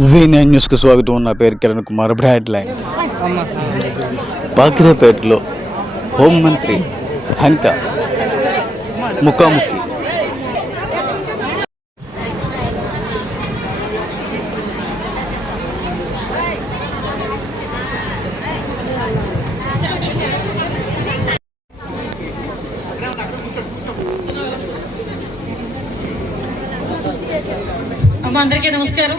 V nine న్యూస్కి స్వాగతం. నా పేరు కిరణ్ కుమార్ ఇప్పుడు హెడ్ లైన్స్. బాకిరేపేటలో హోంమంత్రి హంక ముఖాముఖి. అందరికీ నమస్కారం.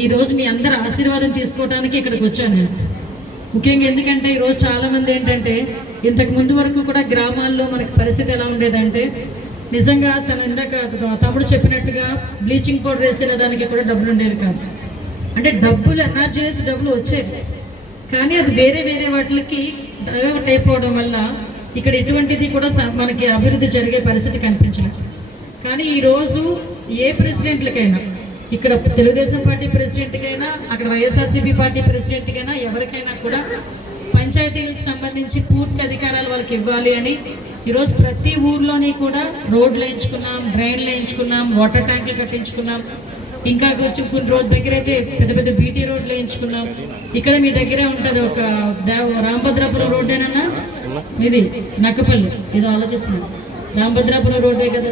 ఈరోజు మీ అందరి ఆశీర్వాదం తీసుకోవడానికి ఇక్కడికి వచ్చాను నేను ముఖ్యంగా ఎందుకంటే ఈరోజు చాలామంది ఏంటంటే ఇంతకు ముందు వరకు కూడా గ్రామాల్లో మనకి పరిస్థితి ఎలా ఉండేదంటే నిజంగా తన ఇందాక తమ్ముడు చెప్పినట్టుగా బ్లీచింగ్ పౌడర్ వేసేలా దానికి కూడా డబ్బులు ఉండేవి కాదు. అంటే డబ్బులు ఎనర్జీస్ చేసి డబ్బులు వచ్చేవి. కానీ అది వేరే వేరే వాటికి డైవర్ట్ అయిపోవడం వల్ల ఇక్కడ ఎటువంటిది కూడా మనకి అభివృద్ధి జరిగే పరిస్థితి కనిపించలేదు. కానీ ఈరోజు ఏ ప్రెసిడెంట్లకైనా ఇక్కడ తెలుగుదేశం పార్టీ ప్రెసిడెంట్కైనా అక్కడ వైఎస్ఆర్సీపీ పార్టీ ప్రెసిడెంట్కైనా ఎవరికైనా కూడా పంచాయతీలకు సంబంధించి పూర్తి అధికారాలు వాళ్ళకి ఇవ్వాలి అని ఈరోజు ప్రతి ఊర్లోని కూడా రోడ్లు వేయించుకున్నాం డ్రైన్లు వేయించుకున్నాం వాటర్ ట్యాంకులు కట్టించుకున్నాం. ఇంకా వచ్చి కొన్ని రోజు దగ్గర అయితే పెద్ద పెద్ద బీటీ రోడ్లు వేయించుకున్నాం. ఇక్కడ మీ దగ్గరే ఉంటుంది ఒక దేవ రామభద్రాపురం రోడ్డేనన్నా ఇది నక్కపల్లి. ఏదో ఆలోచిస్తున్నాం. రామభద్రాపురం రోడ్డే కదా?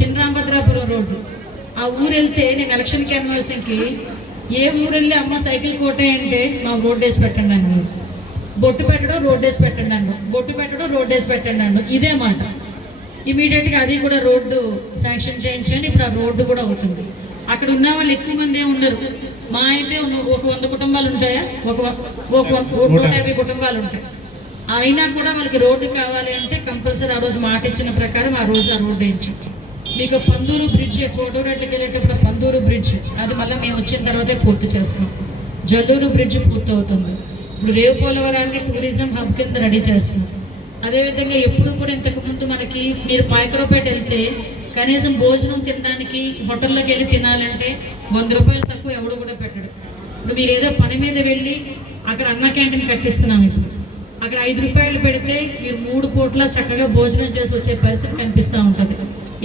చిన్న రామభద్రాపురం రోడ్డు. ఆ ఊరు వెళ్తే నేను ఎలక్షన్ క్యాన్వాసింగ్కి ఏ ఊరు వెళ్ళి అమ్మ సైకిల్ కోటే అంటే మాకు రోడ్ వేసి పెట్టండి అన్నాడు. బొట్టు పెట్టడం రోడ్ వేసి పెట్టండి అన్నాడు. బొట్టు పెట్టడం రోడ్ వేసి పెట్టండి అన్నాడు. ఇదే మాట. ఇమీడియట్గా అది కూడా రోడ్డు శాంక్షన్ చేయించండి ఇప్పుడు ఆ రోడ్డు కూడా అవుతుంది. అక్కడ ఉన్న వాళ్ళు ఎక్కువ మంది ఏమి ఉండరు. మా అయితే ఒక వంద కుటుంబాలు ఉంటాయా? ఒక ఒక నూట యాభై. కుటుంబాలు ఉంటాయి. అయినా కూడా వాళ్ళకి రోడ్డు కావాలి అంటే కంపల్సరీ ఆ రోజు మాట ఇచ్చిన ప్రకారం ఆ రోజు ఆ రోడ్డు వేయించాం మీకు పందూరు బ్రిడ్జ్ కోటూరెడ్లకి వెళ్ళేటప్పుడు పందూరు బ్రిడ్జ్ అది మళ్ళీ మేము వచ్చిన తర్వాతే పూర్తి చేస్తాం. జల్లూరు బ్రిడ్జ్ పూర్తి అవుతుంది. ఇప్పుడు రేవు పోలవరాన్ని టూరిజం హబ్ కింద రెడీ చేస్తున్నాం. అదేవిధంగా ఎప్పుడు కూడా ఇంతకుముందు మనకి మీరు మైక్రోపేట వెళ్తే కనీసం భోజనం తినడానికి హోటల్లోకి వెళ్ళి తినాలంటే వంద రూపాయలు తక్కువ ఎవడు కూడా పెట్టడు. ఇప్పుడు మీరు ఏదో పని మీద వెళ్ళి అక్కడ అన్న క్యాంటీన్ కట్టిస్తున్నాం ఇప్పుడు. అక్కడ ఐదు రూపాయలు పెడితే మీరు మూడు పూట్ల చక్కగా భోజనం చేసి వచ్చే పరిస్థితి కనిపిస్తూ ఉంటుంది.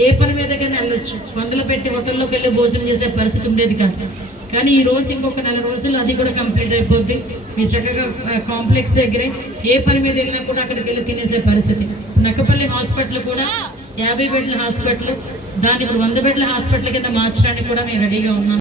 ఏ పని మీదకైనా వెళ్ళొచ్చు. వందలు పెట్టి హోటల్లోకి వెళ్ళి భోజనం చేసే పరిస్థితి ఉండేది కాదు. కానీ ఈ రోజు ఇంకొక నెల రోజులు అది కూడా కంప్లీట్ అయిపోద్ది. మీరు చక్కగా కాంప్లెక్స్ దగ్గరే ఏ పని మీద వెళ్ళినా కూడా అక్కడికి వెళ్ళి తినేసే పరిస్థితి. నక్కపల్లి హాస్పిటల్ కూడా యాభై బెడ్ల హాస్పిటల్ దాన్ని ఇప్పుడు వంద బెడ్ల హాస్పిటల్ కింద మార్చడానికి కూడా మేము రెడీగా ఉన్నాం.